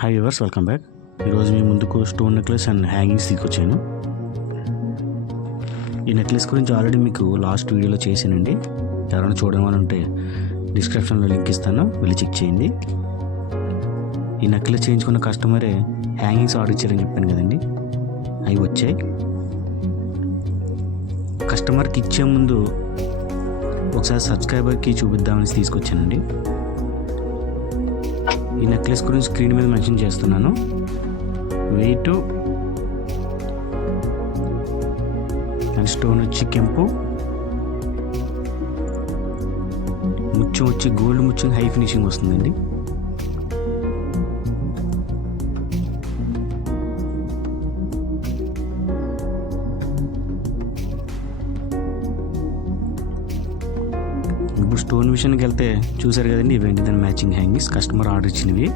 Hi viewers, welcome back. ఈరోజు మీ ముందుకు stone necklace and hangings తీసుకొచ్చాను. ఈ నెక్లెస్ గురించి ఆల్రెడీ మీకు లాస్ట్ వీడియోలో చేశానండి. ఎవరైనా చూడమని ఉంటే డిస్క్రిప్షన్లో లింక్ ఇస్తాను, వెళ్ళి చెక్ చేయండి. ఈ నెక్లెస్ చేయించుకున్న కస్టమరే హ్యాంగింగ్స్ ఆర్డర్ ఇచ్చారని చెప్పాను కదండి, అవి వచ్చాయి. కస్టమర్కి ఇచ్చే ముందు ఒకసారి సబ్స్క్రైబర్కి చూపిద్దామని తీసుకొచ్చానండి. ఈ నెక్లెస్ గురించి స్క్రీన్ మీద మెన్షన్ చేస్తున్నాను. వెయిట్ అండ్ స్టోన్ వచ్చి కెంపు, ముత్యం వచ్చి గోల్డ్ ముత్యం, హై ఫినిషింగ్ వస్తుందండి. ఇప్పుడు స్టోన్ విషయానికి వెళ్తే చూసారు కదండి, ఇవేంటి దాని మ్యాచింగ్ హ్యాంగింగ్స్ కస్టమర్ ఆర్డర్ ఇచ్చినవి.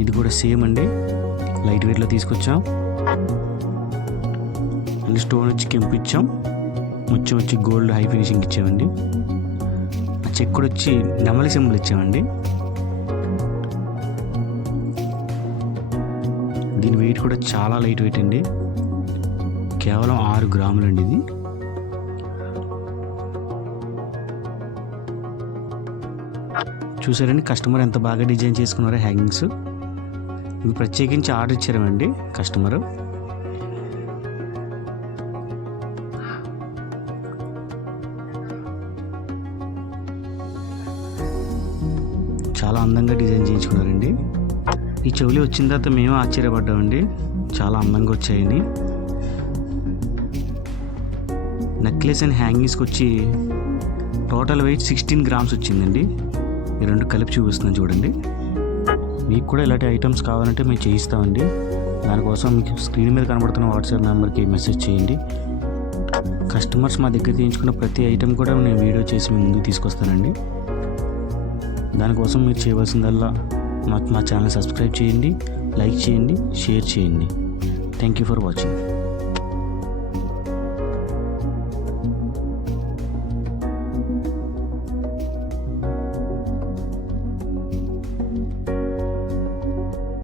ఇది కూడా సేమ్ అండి, లైట్ వెయిట్లో తీసుకొచ్చాం. అండ్ స్టోన్ వచ్చి కెంపు ఇచ్చాం, ముత్యం వచ్చి గోల్డ్ హై ఫినిషింగ్ ఇచ్చామండి. చెక్ కూడా వచ్చి నెమలి సింబల్ ఇచ్చామండి. దీని వెయిట్ కూడా చాలా లైట్ వెయిట్ అండి, కేవలం 6 గ్రాములు అండి. ఇది చూసారండి, కస్టమర్ ఎంత బాగా డిజైన్ చేసుకున్నారో హ్యాంగింగ్స్. ఇవి ప్రత్యేకించి ఆర్డర్ ఇచ్చారండి కస్టమరు. చాలా అందంగా డిజైన్ చేయించుకున్నారండి. ఈ చెవులు వచ్చిన తర్వాత మేము ఆశ్చర్యపడ్డామండి, చాలా అందంగా వచ్చాయని. నెక్లెస్ అండ్ హ్యాంగింగ్స్కి వచ్చి టోటల్ వెయిట్ 16 గ్రామ్స్ వచ్చిందండి. ఈ రెండు కలిపి చూపిస్తున్నాను చూడండి. మీకు కూడా ఇలాంటి ఐటమ్స్ కావాలంటే మేము చేయిస్తామండి. దానికోసం మీకు స్క్రీన్ మీద కనబడుతున్న వాట్సాప్ నెంబర్కి మెసేజ్ చేయండి. కస్టమర్స్ మా దగ్గర తీయించుకున్న ప్రతి ఐటెం కూడా నేను వీడియో చేసి మీ ముందుకు తీసుకొస్తానండి. దానికోసం మీరు చేయవలసిందల్లా మా ఛానల్ సబ్స్క్రైబ్ చేయండి, లైక్ చేయండి, షేర్ చేయండి. Thank you for watching.